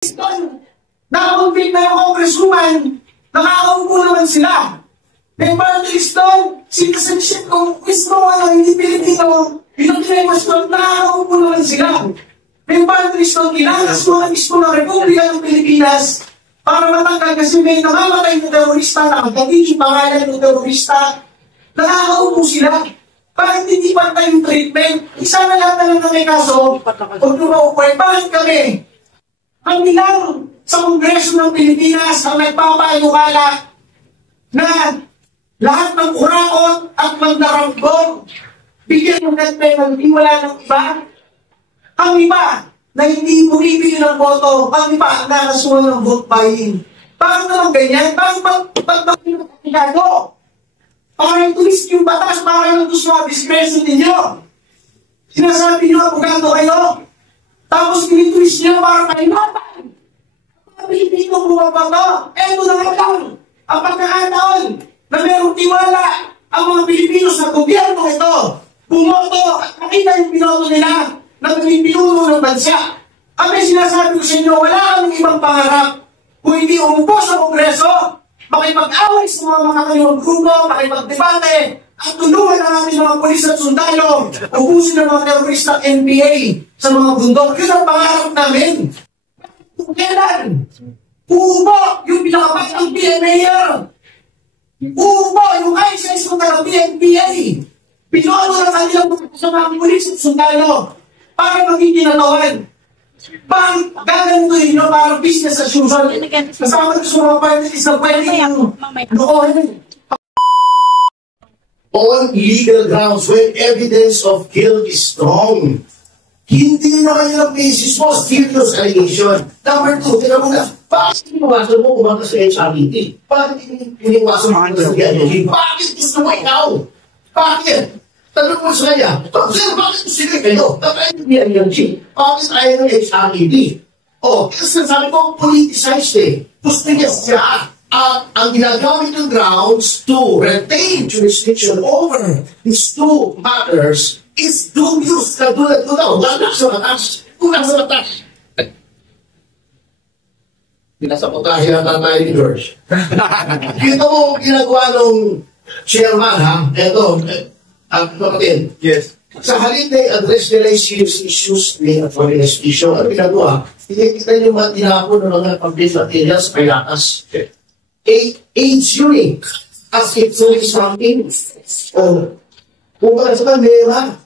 Nakakonvict na yung congresswoman, nakakaupo naman sila. May party list doon, citizenship kung mismo hindi Pilipino, pinag-request doon, nakakaupo naman sila. May party list doon, kinakas mo na mismo ng Republika ng Pilipinas para matanggal kasi may namamatay ng terorista, nakagagiging pangalan ng terorista, nakakaupo sila. Bakit hindi pantay yung treatment? Isa na lahat na lang na may kaso, kung lumaupoy, bakit kami? Ang nilang sa Kongreso ng Pilipinas ang nagpapayukala na lahat ng kurakot at magdarambong bigyan ng net penalty, wala ng iba. Ang iba na hindi bumibili ng boto, ang iba nakasuhan ng vote buying. Bakit naman ganyan? Bakit pinagkakado? Parang twist yung batas, parang gusto mga discretion ninyo. Sinasabi nyo, abogado kayo. Tapos pinitwist nyo para kainatan. Pilipino bumabato. Eto na nga lang ang pagkakataon na mayroong tiwala ang mga Pilipino sa gobyerno ito. Bumoto at makita yung binoto nila na maging pinuno ng bansa. Kami sinasabi ko sa inyo, wala kaming ibang pangarap kung hindi umupo sa Kongreso, makipag-away sa mga makakayong grupo, makipag-debate, at tulungan ang aming mga polis at sundalo, ubusin ng mga terorista NPA sa mga bundok. Yun ang pangarap namin. Kailan? Uupo yung pinakabatang PMA. Uupo yung ISIS ng PNPA. Pinoto ng kanilang sa mga polis at sundalo para maging ginagawan. Parang gagantuin nyo, parang business as usual. Kasama ko sa mga parties na pwede yung loohin. On legal grounds when evidence of guilt is strong. Hindi na kayo ng basis mo, serious allegation. Number 2, tira mo na, bakit iniwasan mo kumanta sa HRT? Bakit iniwasan mo kumanta sa GNG? Bakit gusto mo ikaw? Bakit? Tanong mo sa kanya, sir, bakit gusto kayo? Bakit hindi ang GNG? Bakit ayaw ng HRT? Kasi sabi ko, politicized eh. Gusto niya siya. Ang ginagamit ng grounds to retain jurisdiction over these two matters is dubious na tulad ko daw. Wala sa batas. Kulang sa batas. Pinasapotahe yata tayo ni George. Ito mo ginagawa ng chairman, ha? Ito, ang kapatid. Yes. Sa halip na i-address nila yung serious issues ni foreign issue, ang ginagawa, kita nyo mga tinapon ng mga public materials, piratas. AIDS yun eh. As if so is something. Kung baka sa kanila,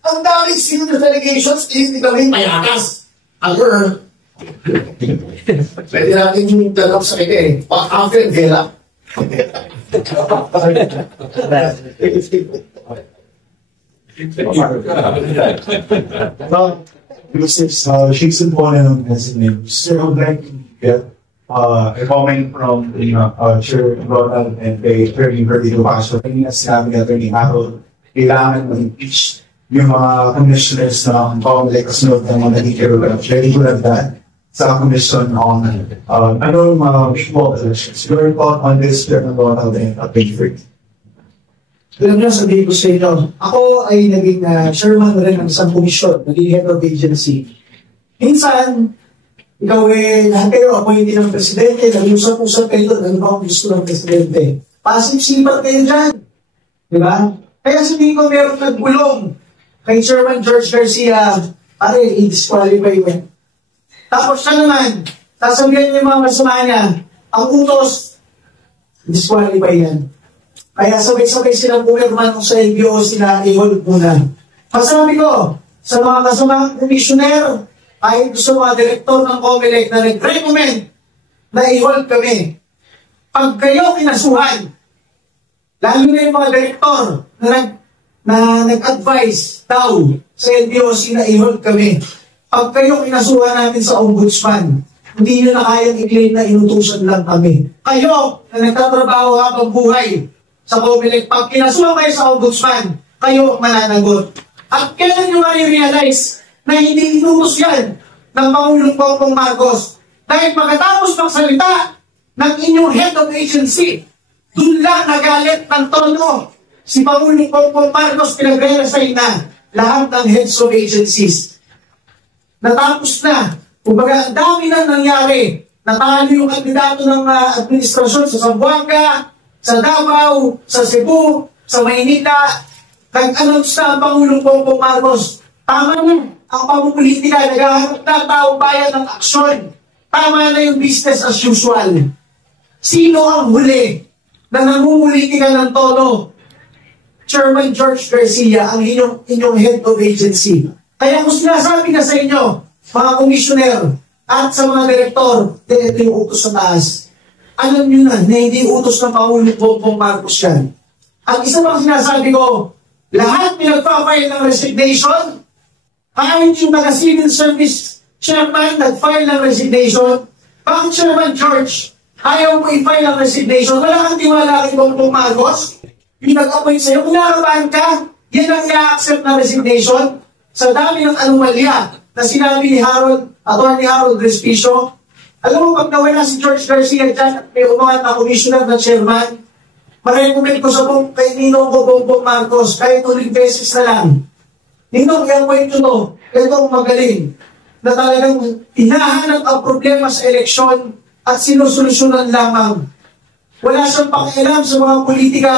ang daming serious allegations, hindi kami payatas. Pwede natin yung dalawang sa kita eh. After Vela. Well, she's important as a name. So, like, a comment from Chair Ronald and kay Attorney Berlito Pastor. Kanina sinabi ni Attorney Harold, kailangan mag-impeach yung mga commissioners ng Comelec kasunod ng mga naging irrelevant. Very good at that. Sa commission on people elections. Your thought on this, Chairman Ronald and Attorney Berlito? Alam niyo, sabihin ko sa inyo, ako ay naging chairman rin ng isang komisyon, naging head of agency. Minsan, ikaw lahat kayo, appointee ng presidente, nag-usap-usap kayo doon, ano ba ang gusto ng presidente? Pasip-sipat kayo dyan. Di ba? Kaya sabihin ko, meron nagbulong kay Chairman George Garcia, pare, i-disqualify mo. Tapos siya naman, sasabihin niya mga masama niya, ang utos, disqualify yan. Kaya sabay-sabay silang pumirman kung sa LBO sila i-hold muna. Masabi ko, sa mga kasamang commissioner, kahit sa mga direktor ng Comelec na nag-recommend na i-hold kami. Pag kayo kinasuhan, lalo na yung mga direktor na nag-advise daw sa LBOC na i-hold kami. Pag kayo kinasuhan natin sa ombudsman, hindi nyo na kayang i-claim na inutusan lang kami. Kayo na nagtatrabaho habang buhay sa Comelec, pag kinasuhan kayo sa ombudsman, kayo mananagot. At kailan nyo ma-realize na hindi inutos yan ng Pangulong Bongbong Marcos. Dahil pagkatapos magsalita ng inyong head of agency, doon lang nagalit ng tono. Si Pangulong Bongbong Marcos pinagre-resign na lahat ng heads of agencies. Natapos na Kumbaga, ang dami nang nangyari. Natalo yung kandidato ng administrasyon sa Zamboanga, sa Davao, sa Cebu, sa Maynila. Nag-announce na ang Pangulong Bongbong Marcos. Tama na ang pamumulitika. Naghahanap na taong bayan ng aksyon. Tama na yung business as usual. Sino ang huli na namumulitika ng tono? Chairman George Garcia, ang inyong head of agency. Kaya kung sinasabi na sa inyo, mga komisyoner at sa mga direktor, ito yung utos sa taas. Alam nyo na hindi utos ng Pangulong Bongbong Marcos yan. At isa pang sinasabi ko, lahat pinagpa-file ng resignation, kahit yung taga-civil service chairman nag-file ng resignation, bakit Chairman George, ayaw mo i-file ng resignation? Wala kang tiwala kay Bongbong Marcos? Yung nag-appoint sa'yo, kinakabahan ka, yan ang i-accept na resignation sa dami ng anomalya na sinabi ni Atty. Harold Respicio. Alam mo, pag nawala si George Garcia dyan at may umangat na commissioner na chairman, marecommend ko sa kay Ninong Bongbong Marcos, kahit ulit beses na lang. Ninong, yung point to, itong magaling, na talagang hinahanap ang problema sa eleksyon at sinusolusyonan lamang. Wala siyang pakialam sa mga politika,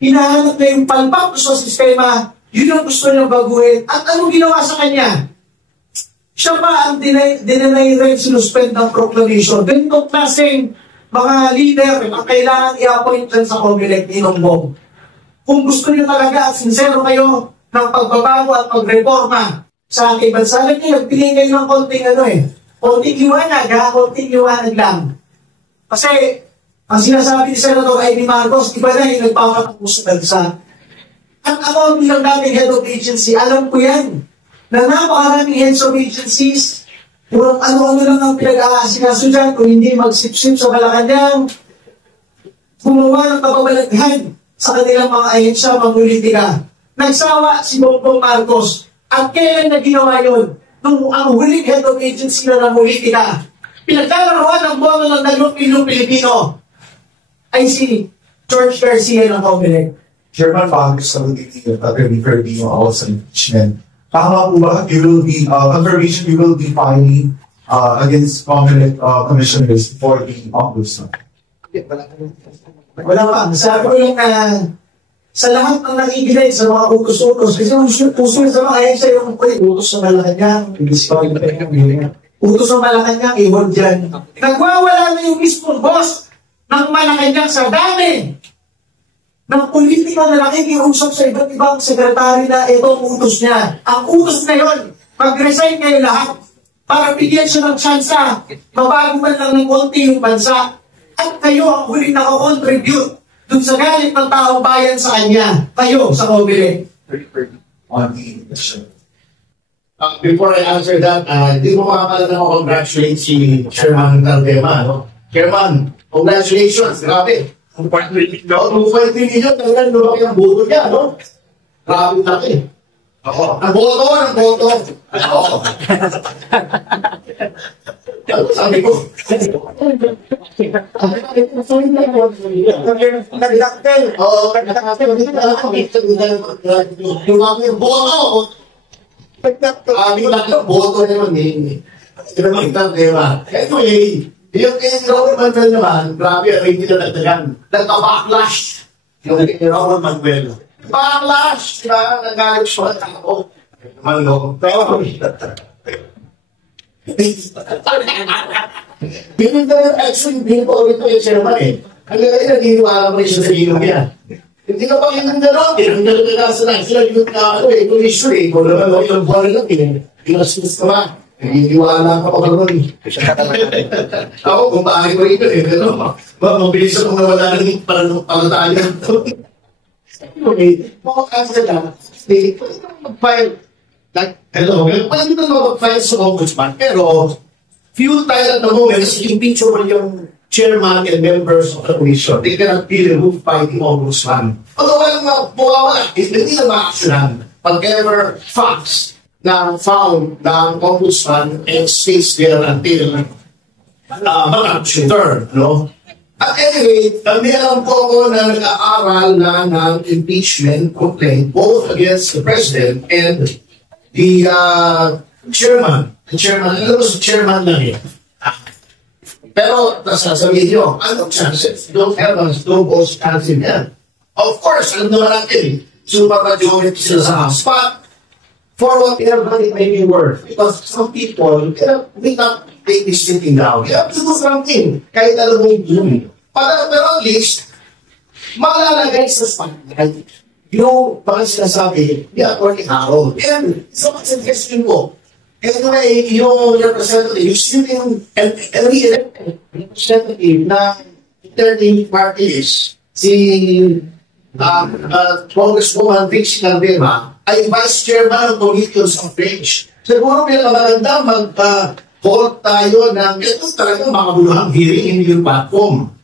hinahanap na yung palpak sa sistema, yun ang gusto niyang baguhin. At anong ginawa sa kanya? Siya pa ang dinanay rin sinuspend ng proclamation. Ganitong klaseng mga leader ang kailangan i-appoint dyan sa Comelec ni Bongbong. Kung gusto niyo talaga at sincero kayo ng pagbabago at pagreforma sa aking bansa, alam niyo, nagpili kayo ng konting liwanag lang. Kasi, ang sinasabi ni Senator Amy Marcos, iba na yung nagpapatapos sa bansa. At ako bilang dating head of agency, alam ko yan, na napakaraming heads of agencies, kung ano-ano lang ang pinag-aasikaso dyan, kung hindi magsipsip sa Malacanang, gumawa ng kababalaghan sa kanilang mga ahensya, mangulitika. Nagsawa si Bongbong Marcos. At kailan na ginawa yun? Nung ang huling head of agency na nangulitika, pinagkakaroon ng bono ng 2 milyong Pilipino ay si George Garcia ng Comelec. Chairman, Congress of the refer you also impeachment. Tama po ba, you will be, confirmation you will be filing against Comelec commissioners for the ombudsman? Wala pa. Sabi ko lang na sa lahat ng nakikinig sa mga utos-utos, kasi puso sa mga ahensya yung utos sa Malacanang, utos sa Malacanang, iwan dyan. Nagwawala na yung mismong boss ng Malacanang sa dami ng politika na nakikiusap sa iba't ibang sekretary na ito ang utos niya. Ang utos na yun, mag-resign kayo lahat para bigyan siya ng tsansa, mabago man lang ng konti yung bansa, at kayo ang huling nakakontribute dun sa galit ng taong bayan sa kanya, kayo sa Comelec. On the issue. Before I answer that, hindi mo makakala na congratulate si Chairman Tardema, no? Chairman, congratulations, grabe. 2.3 million, talagang lumaki ang boto niya, no? Grabe laki. Ang boto. Ano sabi ko? Nagdaktel. Oo, nagdaktel. Lumaki ang boto. Aming lang ang boto naman eh. Diba? Anyway, yung Raul Manuel naman, grabe, hindi na nagdagan. Nagka-backlash. Yung Raul Manuel. Backlash! Diba? Nagalit siya. Ako. Naman, pero... Binigay yung action people ito yung chairman eh. Ang gagawin na diniwala mo rin siya sa ginong niya. Hindi ka pa yung gano'n. Tinanggal ka na sa nagsila yung kung issue eh. Kung naman yung buwan lang, pinasus ka ba? Naginiwala ka pa gano'n. Ako, kung paano ko ito eh. Mabilis akong nawala na rin para tayo. Okay, mga kansa lang. Pwede mag-file. Hello, pwede na mag-file sa ombudsman. Pero, few tayo at the moment, impeach mo yung chairman and members of the commission. They cannot be removed by the ombudsman. Although, mawawala, hindi na ma-actionan. Whatever facts na found ng ombudsman and stays there until mag-action turn, no? At anyway, meron po ako na nag-aaral na ng impeachment complaint both against the president and the chairman chairman, alam mo si chairman lang eh. Pero, nasasabihin nyo, anong chances? Don't have a snowball's chance in hell. Of course, alam naman natin, super majority sila sa house. But, for whatever it may be worth, because some people, may not take this sitting down. You have to do something. Kahit alam mo yung pero at least, malalagay sa spotlight yung mga sinasabi ni Atty. Harold. And, so, suggestion ko, anyway, yung representative, yung sitting and re-elected representative na returning party is si Congresswoman Vicky Caldera ay vice chairman ng Committee on Suffrage. Siguro pinaka-maganda mag-hold tayo ng ito talaga makabuluhang hearing in your platform.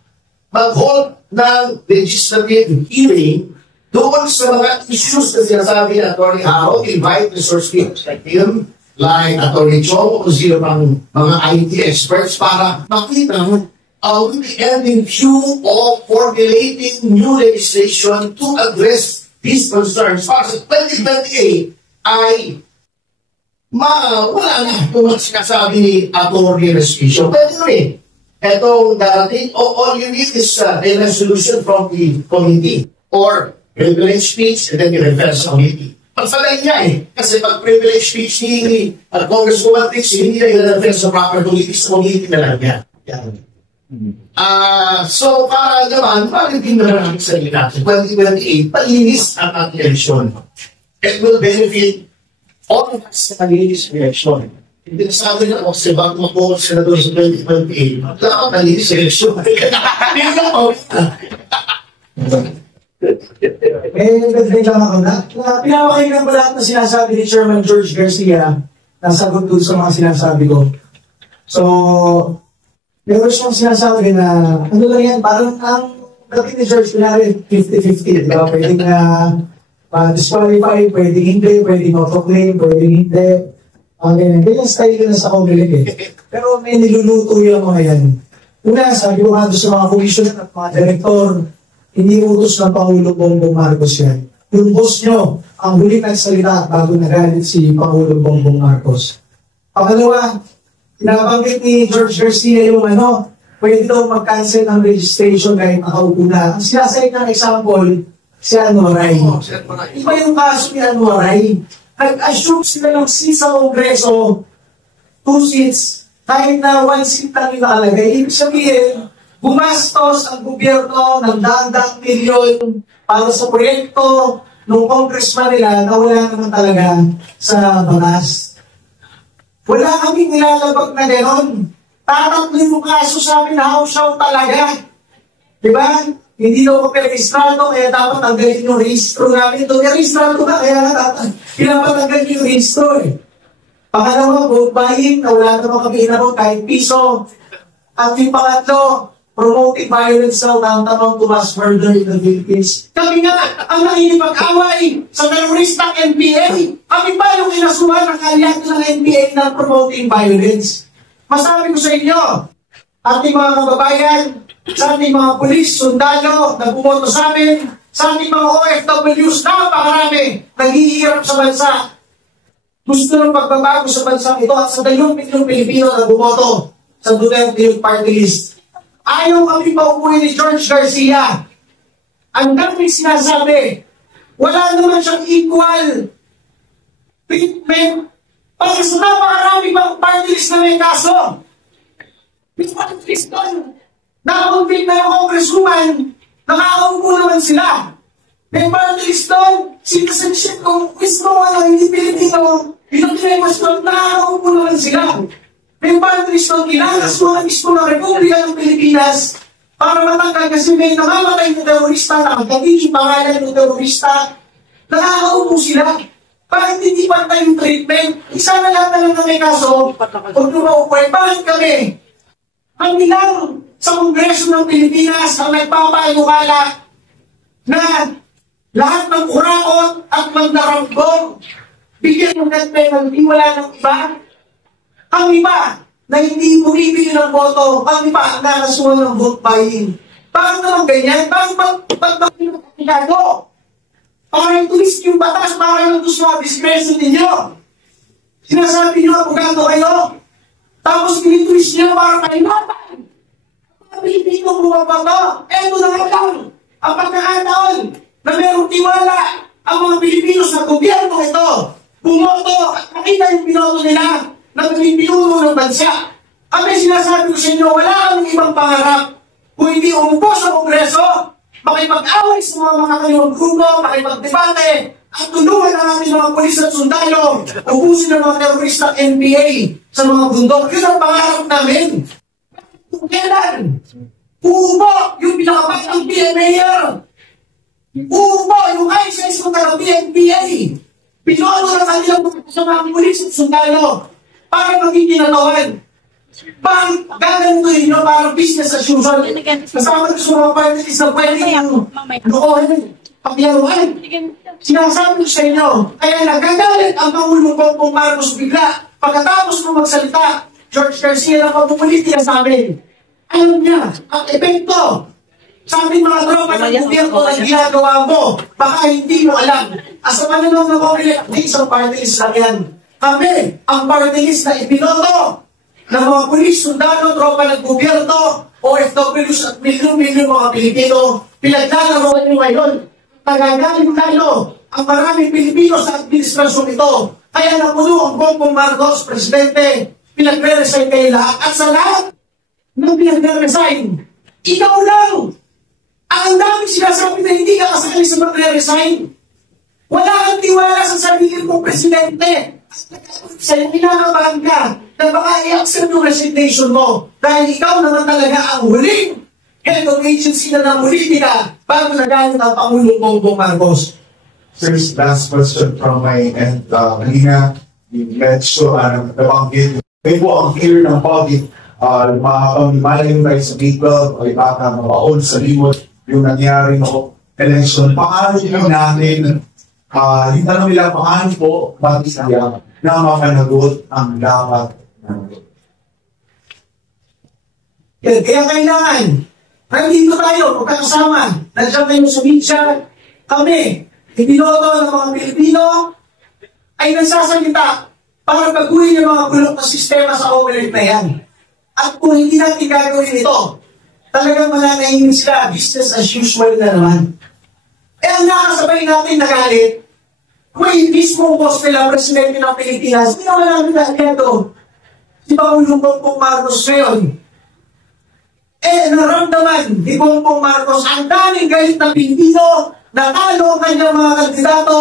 Mag-hold ng legislative hearing doon sa mga issues na sinasabi ng Atty. Harold, invite resource speakers like him, like Atty. Chong, o sino pang mga IT experts para makita with the end in view of formulating new legislation to address these concerns. Para sa 2028 ay wala na kung sinasabi ni Atty. Restriction. Pwede rin. Etong darating, all you need is a resolution from the committee or privilege speech and then you refer sa committee. Pagsalay niya eh. Kasi pag privilege speech ni Congresswoman Trixie, hindi na i-refer sa proper committee sa committee na lang yan. So, para naman, din naman ang sarili natin. 2028, palinis ang ating eleksyon. It will benefit all of us sa palinis ang eleksyon. Hindi na sabi na ako, kasi bago mabuhat sila doon sa 2028, dapat malinis ang eleksyon. Hindi na ako. Nagdagdag lang ako na pinapakinggan ko lahat na sinasabi ni Chairman George Garcia na sagot doon sa mga sinasabi ko. So, meron siyang sinasabi na, ano lang yan, parang ang dating ni George, pinari 50-50, diba? Pwedeng disqualify, pwedeng hindi, pwedeng auto-claim, pwedeng hindi. Ganyan style ko na sa Comelec eh. Pero may niluluto yung mga yan. Una, sabi ko nga doon sa mga commissioner at mga director, hindi utos ng Pangulong Bongbong Marcos yan. Yung boss nyo, ang huli nagsalita bago nagalit si Pangulong Bongbong Marcos. Pangalawa, pinabanggit ni George Garcia yung pwede daw mag-cancel ng registration kahit nakaupo na. Ang sinasayit ng example, si Anuaray. Iba yung kaso ni Anuaray. Nag-assume sila ng seat sa Kongreso, 2 seats, kahit na 1 seat lang yung nakalagay. Ibig sabihin, gumastos ang gobyerno ng daang milyon para sa proyekto ng congressman nila na wala naman talaga sa batas. Wala kaming nilalabag na gano'n. Tatatlo yung kaso sa amin, house-out talaga. Diba? Hindi daw ko rehistrado, kaya dapat tanggalin yung registro namin. Ito, rehistrado na, kaya pinapatanggal yung registro eh. Pangalawa, vote buying, na wala naman kami inabot kahit piso. At yung pangatlo, promoting violence daw ng tamang to mass murder in the Philippines. Kami nga, ang nakikipag-away sa terroristang NPA. Kami ba yung inasuhan ng kalyado ng NPA na promoting violence? Masabi ko sa inyo, ating mga kababayan, sa ating mga pulis, sundalo, na bumoto sa amin, sa ating mga OFWs, napakarami, naghihirap sa bansa. Gusto ng pagbabago sa bansa ito at sa dalawang milyong Pilipino na bumoto sa Duterte yung party list. Ayaw kami paupuin ni George Garcia. Ang daming sinasabi, wala naman siyang equal treatment para sa napakarami pang party list na may kaso. May party list doon. Nakakonflict na yung congresswoman, nakakaupo naman sila. May party list doon, citizenship kung mismo hindi Pilipino, pinag-request doon, nakakaupo naman sila. May party list doon, kinakas mo na mismo ng Republika ng Pilipinas para matanggal kasi may namamatay ng terorista, nakagagiging pangalan ng terorista, nakakaupo sila. Bakit hindi pantay yung treatment? Isa na lahat na lang na may kaso, kung lumaupo, bakit kami? Ang nilang sa Kongreso ng Pilipinas ang nagpapayukala na lahat ng kurakot at magdarambong bigyan ng death penalty, wala ng iba. Ang iba na hindi bumibili ng boto, ang iba ang nakasuhan ng vote buying. Bakit naman ganyan? Bakit pagpapinagago? Para i-twist yung batas, para yung gusto ang discretion ninyo. Sinasabi niyo, abogado kayo. Tapos pinitwist niya para kainatan. Pilipino bumaba to. Eto na nga lang. Ang pagkakataon na merong tiwala ang mga Pilipino sa gobyerno ito. Bumoto at makita yung binoto nila na maging pinuno ng bansa. Kami sinasabi ko sa inyo, wala kaming ibang pangarap kung hindi umupo sa Kongreso, makipag-away sa mga kanilang grupo, makipag-debate, at tulungan ang ating mga pulis at sundalo, ubusin ang mga terorista at NPA sa mga bundok. Yun ang pangarap namin. Kung kailan, uubo yung pinakabatang PMA. Uubo yung ISIS ng PNPA. Pinono na kanilang sa mga pulis at sundalo para maging ginagawan. Parang gagantuin nyo, parang business as usual. Kasama ko sa mga parties na pwede yung loohan, pagyaruan. Sinasabi ko sa inyo, kaya nagagalit ang Pangulong Bongbong Marcos bigla. Pagkatapos mo magsalita, George Garcia na pagpupulitia sa amin. Alam niya, ang epekto sa aming mga tropa ng gobyerno na ginagawa mo, baka hindi mo alam. As a manunong na public, di isang party list lang yan. Kami, ang party list na ipinoto ng mga pulis, sundalo, tropa ng gobyerno, OFWs at milyon-milyon mga Pilipino, pinaglalaro nyo ngayon. Nagagaling tayo ang maraming Pilipino sa administrasyon ito. Kaya napuno ang Bongbong Marcos, Presidente, pinagre-resign kayo lahat. At sa lahat ng pinagre-resign, ikaw lang! Ang daming sinasabi na hindi ka kasali sa magre-resign. Wala kang tiwala sa sarili mong Presidente. Sa inakabahan ka na baka i-accept yung resignation mo dahil ikaw naman talaga ang huling head of agency na ng politika bago nagalit ang Pangulong Bongbong Marcos. Sir, last question from my end. Kanina, yung medyo nabanggit. May po ang fear ng public, malayo tayo sa Bicol, ay baka mabaon sa limot yung nangyari no election. Paano din natin, yung tanong nila, paano po mag-isaya na mapanagot ang dapat natin? Kaya kailangan, nandito tayo, magkakasama, nandiyan kayo sa media, kami, ibinoto ng mga Pilipino, ay nagsasalita para baguhin yung mga bulok na sistema sa overlap na yan. At kung hindi natin gagawin ito, talagang mananayin sila, business as usual na naman. Ang nakasabay natin nagalit, may mismo boss nila, Presidente ng Pilipinas, hindi naman namin nalito. Si Pangulong Bongbong Marcos ngayon, naramdaman ni Bongbong Marcos ang daming galit na Pilipino, natalo ang kanyang mga kandidato,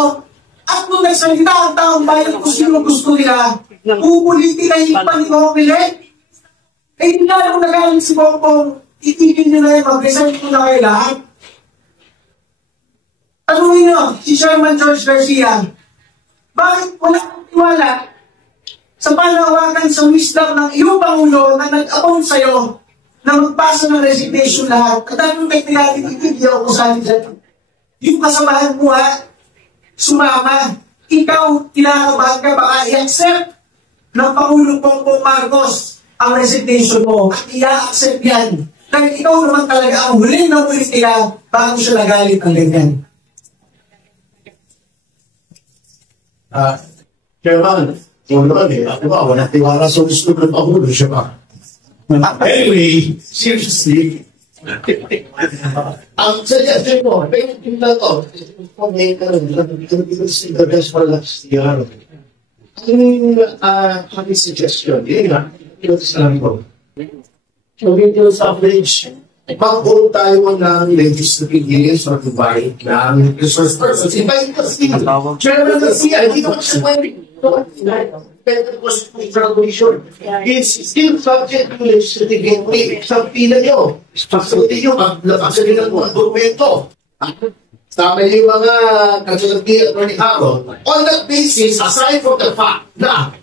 at nung nagsalita ang taong bayan kung sino gusto nila, pupolitikahin pa ni Comelec. Hindi na nung nagalit si Bongbong, itigil nila yung mag-resign ko na kayo lahat. Tanungin nyo, si Chairman George Garcia, bakit wala kang tiwala sa panawagan sa wisdom ng iyong Pangulo na nag-appoint sa'yo na magpasa ng resignation lahat? Kadaming may pinag-ibigyan ko sa atin dyan. Yung kasamahan mo sumama. Ikaw, kinakabahan ka, baka i-accept ng Pangulong Bongbong Marcos ang resignation mo. At i-accept yan. Dahil ikaw naman talaga ang huli ng politika bago siya nagalit ng ganyan. Chairman, yun naman diba, walang tiwala sa gusto ng Pangulo siya pa. Anyway, seriously, ang suggestion mo, may yung na to, may the best for last year. Ang happy suggestion, yun nga, yun sa lang ko. So, video coverage, mag-hold tayo ng legislative hearings for Dubai ng resource persons. Invite us in. Chairman Garcia, hindi ko kasi it's still subject to legislative hearing. Sa pila nyo, pagsagutin nyo, pagsagutin mo ang dokumento. Sabi yung mga kasulagi at Atty. Harold, on that basis, aside from the fact na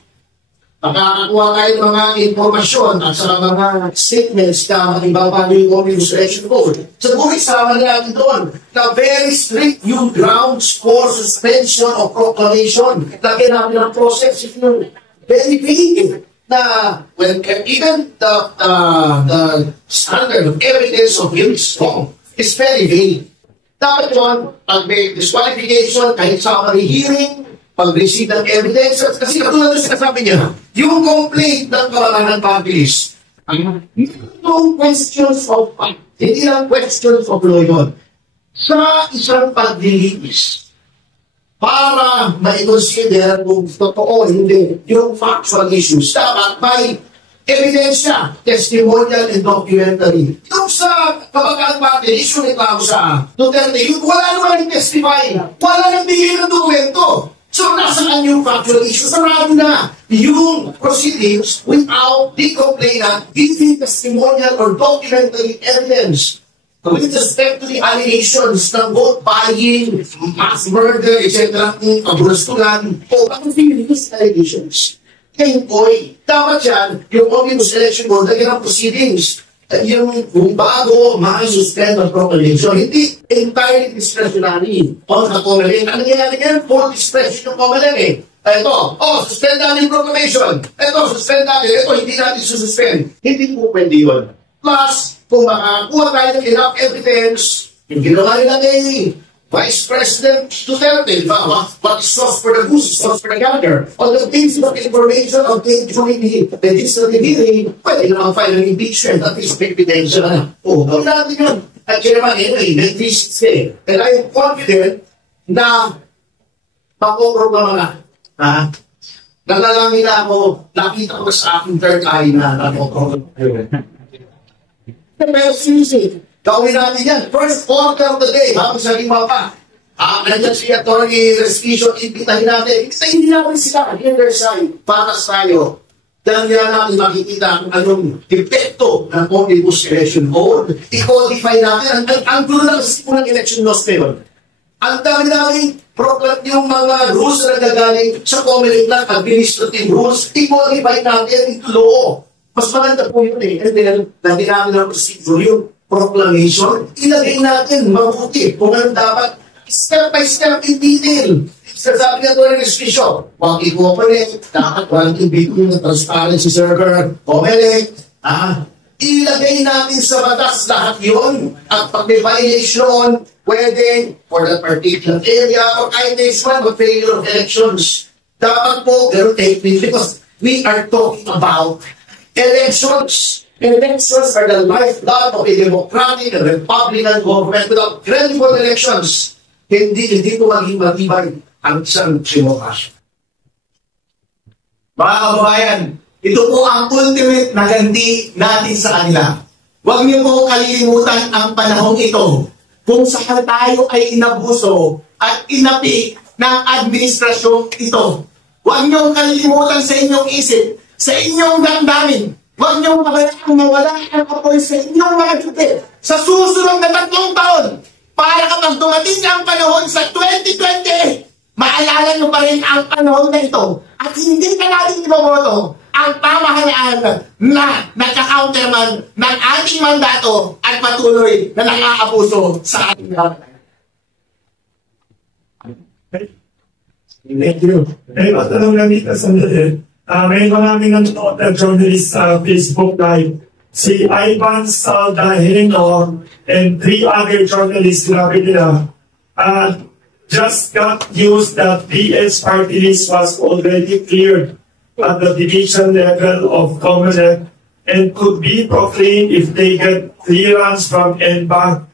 makakakuha kayo ng mga informasyon at sa mga statements na mag-ibaba yung Administration Code. Siguro isama natin doon na very strict yung grounds for suspension of proclamation. Lagyan natin ang process yung very vague na when even the standard of evidence of guilt strong is very vague. Dapat yun, pag may disqualification, kahit summary hearing, pag-receive ng evidence. Kasi katulad ng sinasabi niya, yung complaint ng kalangan publish, no questions of fact, hindi lang questions of law yun. Sa isang paglilitis, para ma-consider kung totoo hindi yung factual issues, dapat may ebidensya, testimonial and documentary. Yung sa kabagaan natin, issue reklamo sa Duterte, yun, wala naman testify, wala nang bigay ng dokumento. So, nasaan yung factual issue? Sarado na yung proceedings without the complainant giving testimonial or documentary evidence. With respect to the allegations ng vote buying, mass murder, etc., kabulastugan, o these allegations. Ngayon po'y, dapat yan, yung Omnibus Election Board, lagyan ng proceedings, yung bago, ma-suspend ang proclamation. Hindi entirely discretionary on the COMELEC. Ano nangyayari yan? Full discretion ng COMELEC eh. Ito, suspend natin yung proclamation. Ito, suspend natin. Ito, hindi natin suspend. Hindi po pwede yun. Plus, kung makakuha tayo ng enough evidence, yung ginawa nila kay Vice President Duterte, what is sauce for the goose, sauce for the gander. On the basis of information obtained during the legislative hearing, pwede naman file ng impeachment at least may ebidensya na. Gawin natin yun. At yun naman, anyway, may thesis eh. And I am confident na makuprograma na. Nalalangin na ako, nakita ko sa aking third eye na nakuprograma. Pero seriously, gawin natin yan. First quarter of the day, habang sa lima pa. Nandiyan si Atty. Respicio, ibitahin natin. Ibitahin natin sila in their side para sa tayo. Dahil yan natin makikita kung anong epekto ng Omnibus Election Board. I-codify natin. Ang gulo lang sa unang election laws ngayon. Ang dami namin proclaim yung mga rules na nagagaling sa COMELEC na administrative rules. I-codify natin into law. Mas maganda po yun eh. And then, lagi namin ng procedure yung proclamation, ilagay natin mabuti kung ano dapat step by step in detail. Sabi nga ito ng Respicio, wag i-cooperate, dapat walang ibigay ng transparency server, COMELEC, ilagay natin sa batas lahat yun. At pag may violation, pwede for that particular area or kahit next one, the failure of elections. Dapat po, ganun technique because we are talking about elections. Elections are the lifeblood of a democratic and republican government. Without credible elections, hindi po maging matibay ang isang demokrasya. Mga kababayan, ito po ang ultimate na ganti natin sa kanila. Huwag niyo po kalilimutan ang panahong ito kung saan tayo ay inabuso at inapi ng administrasyong ito. Huwag niyo kalilimutan sa inyong isip, sa inyong damdamin. Huwag niyong mawala ang apoy sa inyong mga tute sa susunod na 3 taon para kapag dumating ang panahon sa 2020, maalala niyo pa rin ang panahon na ito at hindi na natin iboboto ang pamahalaan na nagka-counterman ng ating mandato at patuloy na nang-aabuso sa ating mga. Thank you. May matanong lang dito sa mga. May maraming nanonood na journalist sa Facebook Live. Si Ivan Saldaheno and 3 other journalists sinabi nila just got news that PS party list was already cleared at the division level of COMELEC and could be proclaimed if they get clearance from NBank.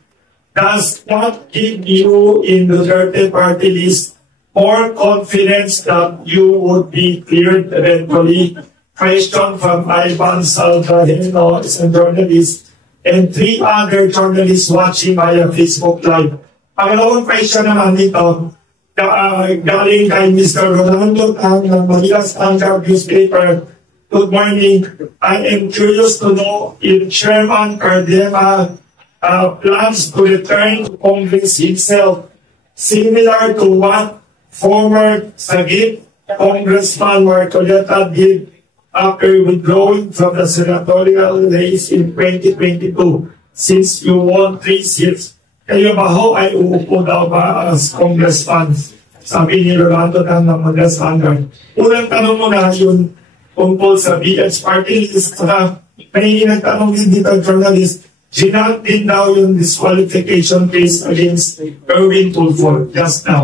Does that give you in the Duterte party list more confidence that you would be cleared eventually? Question from Ivan Saldaheno, is a journalist, and 3 other journalists watching via Facebook Live. Pangalawang question naman dito, galing kay Mr. Rolando Tang ng Manila Standard Newspaper. Good morning. I am curious to know if Chairman Cardema plans to return to Congress himself, similar to what former Sagip Congressman Marcoleta did after withdrawing from the senatorial race in 2022. Since you won 3 seats, kayo ba ho ay uupo daw ba as congressman? Sabi ni Rolando ng Manila Standard. Unang tanong mo na yun tungkol sa BH party list. May nagtanong din dito journalist, ginag din daw yung disqualification case against Erwin Tulfo just now.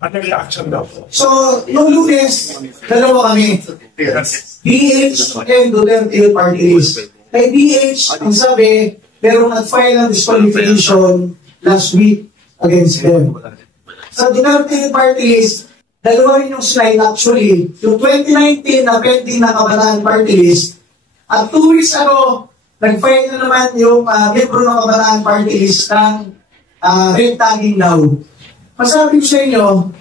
At reaction daw po. So, noong Lunes, dalawa kami. Yes. BH and Duterte Youth Party List. Kay BH, ang sabi, merong nag-file ng disqualification last week against them. Sa Duterte Youth Party List, dalawa rin yung slide actually. Yung 2019 na pending na Kabataan Party List. At 2 weeks ago, nag-file na naman yung membro ng Kabataan Party List ng red tagging now. Masabi ko sa inyo,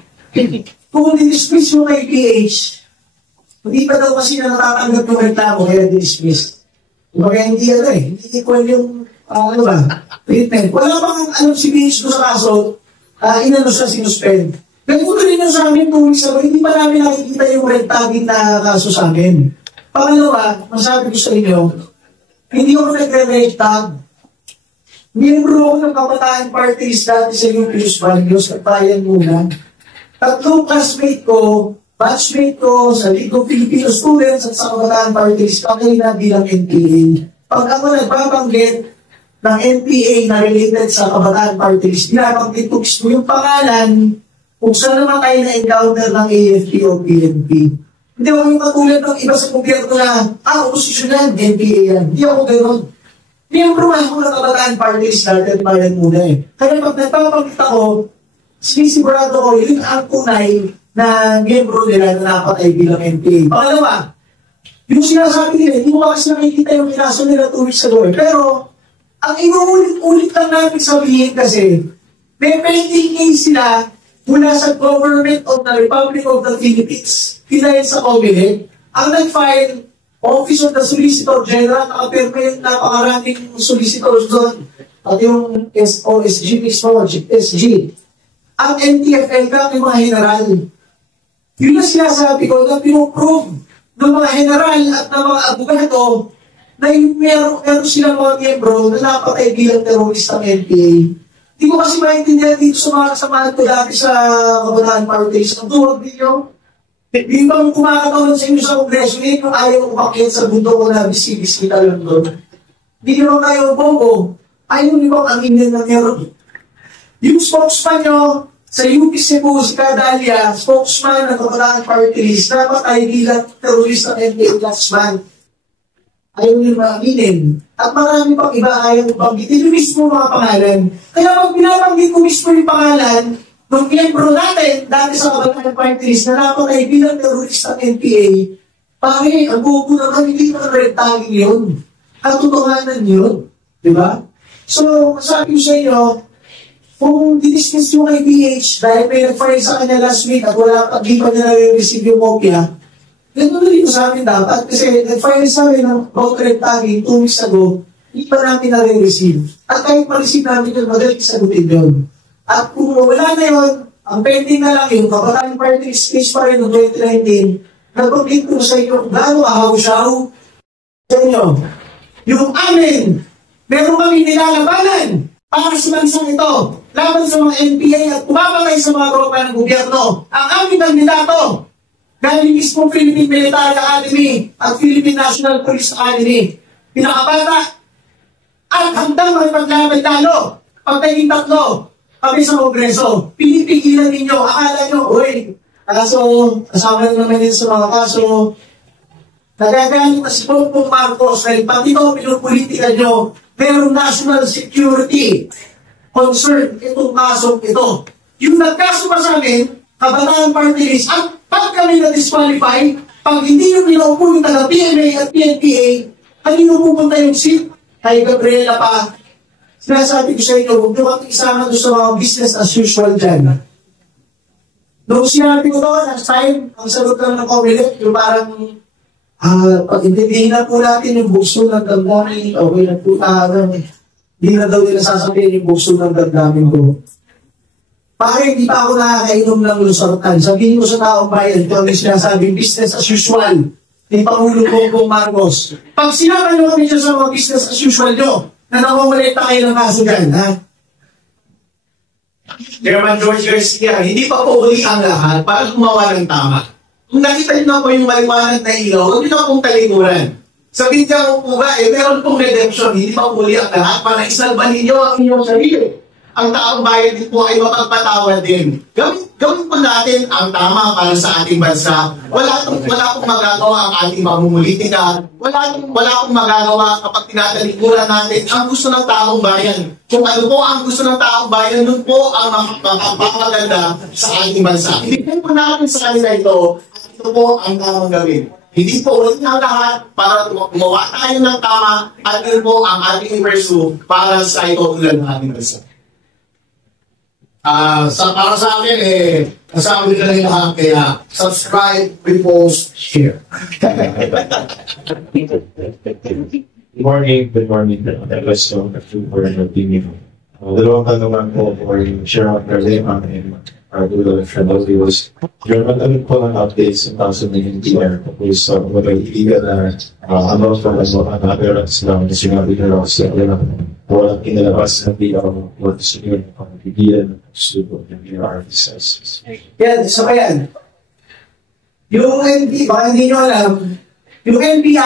kung dinismiss yung kay PH, hindi pa daw kasi na natatanggap yung reklamo, kaya dinismiss. Kumbaga hindi hindi equal yung, treatment. Wala pang si PH doon sa kaso, inano siya sinuspend. Ganito rin yung sa amin 2 weeks ago, hindi pa namin nakikita yung red tagging na kaso sa amin. Pangalawa, masabi ko sa inyo, hindi ako nagre-red tag. Miyembro ako ng Kabataan Party List dati sa UPS Values at bayan muna. 3 classmate ko, batchmate ko sa League of Filipino Students at sa Kabataan Party List, kami na bilang NPA. Pag ako nagbabanggit ng NPA na related sa Kabataan Party List, binabanggit ko yung pangalan kung saan naman tayo na-encounter ng AFP o PNP. Hindi ako yung katulad ng iba sa gobyerno na, oposisyon yan, NPA yan. Hindi ako gano'n. Miyembro ako ng Kabataan Party List dati at bayan muna eh. Kaya pag nagpapanggit ako, sinisigurado ko, yun ang tunay na miyembro nila na napatay bilang NPA. Pangalawa, yung sinasabi nila, hindi mo kasi nakikita yung kinaso nila 2 weeks ago eh. Pero, ang inuulit-ulit lang namin sabihin kasi, may pending case sila mula sa Government of the Republic of the Philippines. Kinayin sa COMELEC, ang nag-file Office of the Solicitor General, nakapirma yung napakaraming solicitors doon. At yung OSG mismo, SG. Ang NTFL ka, yung mga general. Yun na sinasabi ko na pinuprove ng mga general at ng mga abogado na yung meron silang mga miyembro na napatay bilang terrorist ng NPA. Hindi ko kasi maintindihan dito sa mga kasamahan ko dati sa Kabataan Party List. Ang tuwag ninyo, yung bang kumakataon sa inyo sa Kongreso, yung ayaw umakyat sa bundok ko na bisibis kita lang doon. Hindi nyo kayo bobo. Ayaw nyo bang aminin na meron. Yung spokesman nyo sa UP Cebu, si Cadalia, spokesman ng Kabataan Party List, dapat ay bilang terrorist ng NPA last month. Ayaw nyo maaminin. At marami pang iba ayaw banggitin yung mismo mga pangalan. Kaya pag binabanggit ko mismo yung pangalan, nung miyembro natin, dati sa Kabataan Party List, na napatay bilang terrorist ng NPA, pare, ang bubo naman, hindi naman red tagging yun. Katotohanan yun. Diba? So, masabi ko sa inyo, kung dinismiss yung kay PH, dahil may nag-file sa kanya last week at wala pag di pa niya na-receive yung kopya, ganun na rin sa amin dapat. Kasi nag-file sa amin ng about red tagging 2 weeks ago, hindi pa namin na-receive. At kahit ma-receive namin yun, madaling sagutin yun. At kung wala na yun, ang pending na lang yung Kabataan Party List case pa rin noong 2019, nag-complete ko sa inyo kung gaano ahaw-siyaw sa inyo. Yung amin, meron kami nilalabanan para sa bansang ito, laban sa mga NPA at pumapatay sa mga tropa ng gobyerno. Ang aming kandidato, galing mismo Philippine Military Academy at Philippine National Police Academy, pinakabata at handang makipaglaban talo. Pagtaging 3, kami sa Kongreso, pinipigilan ninyo, akala nyo, kaso, kasama nyo naman yun sa mga kaso, nagagaling na si Bongbong Marcos, dahil pati ito, pinupolitika nyo, merong national security concern itong kasong ito. Yung nagkaso pa sa amin, Kabataan Party List, at pag kami na-disqualify, pag hindi yung nilaupo yung taga-PMA at PNPA, kanino pupunta yung seat? Kay Gabriela pa. Sinasabi ko sa inyo, huwag nyo kang isama doon sa mga business as usual dyan. Noong sinabi ko doon, last time, ang sagot lang ng COMELEC, yung parang, pag-intindihin na po natin yung bukso ng damdamin, okay na po, hindi na daw nila sasabihin yung bukso ng damdamin ko. Pare, hindi pa ako nakakainom ng lusortan. Sabihin ko sa taong bayan, ito ang sinasabing business as usual ni Pangulong Bongbong Marcos. Pag sinabi nyo kami dyan sa mga business as usual nyo, na nakukulita kayo ng kaso dyan, ha? Chairman George Garcia, hindi pa po uli ang lahat para gumawa ng tama. Kung nakita nyo na po yung maliwanag na ilaw, huwag nyo na pong talikuran. Sabihin niya ko po ba, meron pong redemption, hindi pa uli ang lahat para isalba ninyo ang inyong sarili. ang taong bayan din po ay mapagpatawad din. Gawin po natin ang tama para sa ating bansa. Wala pong magagawa ang ating mamumulitika. Wala pong magagawa kapag tinatalikuran natin ang gusto ng taong bayan. Kung ano po ang gusto ng taong bayan, doon po ang mapapaganda sa ating bansa. Hindi po natin sa kanila ito, at ito po ang tamang gawin. Hindi po ulit ang lahat para gumawa tayo ng tama at yun po ang ating pursue para sa ito ulan ng ating bansa. Para sa akin, kasama nila lang lahat, kaya subscribe, repost, share. Good morning. That was so for your opinion. Dalawang tanungan po for share out their name and our good friend of yours. Yung ano po ng updates sa taso ng NTR tapos mag-iiga na about from ang appearance lang na sinabi nila sa walang inalabas na PR works yun ang bibigyan ng subo ng PR resources. Yan, isa pa yan. Yung NP, baka hindi nyo alam, yung NPI